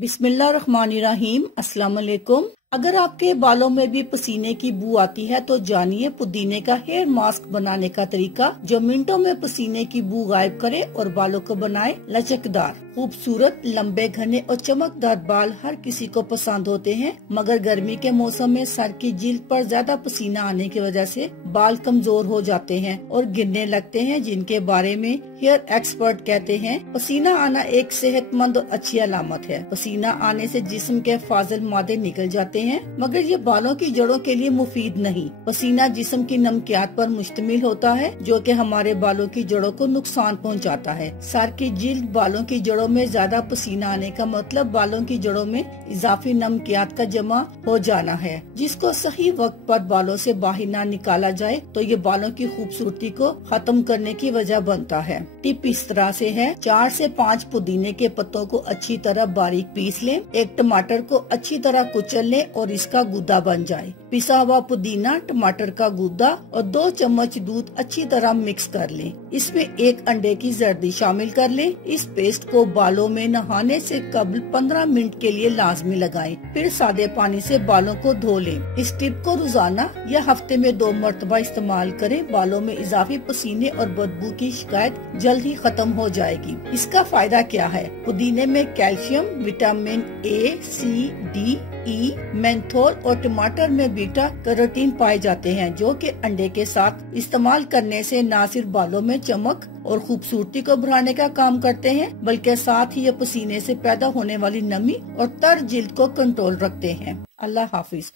बिस्मिल्लाहिर्रहमानिर्रहीम। अस्सलाम वालेकुम। अगर आपके बालों में भी पसीने की बू आती है तो जानिए पुदीने का हेयर मास्क बनाने का तरीका, जो मिनटों में पसीने की बू गायब करे और बालों को बनाए लचकदार। खूबसूरत, लंबे, घने और चमकदार बाल हर किसी को पसंद होते हैं, मगर गर्मी के मौसम में सर की जिल्द पर ज्यादा पसीना आने की वजह से बाल कमजोर हो जाते हैं और गिरने लगते हैं, जिनके बारे में हेयर एक्सपर्ट कहते हैं पसीना आना एक सेहतमंद और अच्छी अलामत है। पसीना आने से जिस्म के फाजिल मादे निकल जाते हैं, मगर ये बालों की जड़ों के लिए मुफीद नहीं। पसीना जिस्म की नमकियात पर मुश्तमिल होता है, जो कि हमारे बालों की जड़ों को नुकसान पहुंचाता है। सर की जिल्द, बालों की जड़ों में ज्यादा पसीना आने का मतलब बालों की जड़ों में इजाफी नमकियात का जमा हो जाना है, जिसको सही वक्त पर बालों से बाहर न निकाला जाए तो ये बालों की खूबसूरती को खत्म करने की वजह बनता है। टिप इस तरह से है: 4 से 5 पुदीने के पत्तों को अच्छी तरह बारीक पीस लें। एक टमाटर को अच्छी तरह कुचल लें और इसका गूदा बन जाए। पिसा हुआ पुदीना, टमाटर का गूदा और 2 चम्मच दूध अच्छी तरह मिक्स कर लें। इसमें 1 अंडे की जर्दी शामिल कर लें। इस पेस्ट को बालों में नहाने से कबल 15 मिनट के लिए लाजमी लगाएं। फिर सादे पानी से बालों को धो लें। इस टिप को रोजाना या हफ्ते में 2 मरतबा इस्तेमाल करें। बालों में इजाफी पसीने और बदबू की शिकायत जल्द ही खत्म हो जाएगी। इसका फायदा क्या है? पुदीने में calcium, vitamin A, C, D, E, menthol और टमाटर में बीटा कैरोटीन पाए जाते हैं, जो कि अंडे के साथ इस्तेमाल करने से न सिर्फ बालों में चमक और खूबसूरती को बढ़ाने का काम करते हैं, बल्कि साथ ही ये पसीने से पैदा होने वाली नमी और तर जिल्द को कंट्रोल रखते हैं। अल्लाह हाफिज।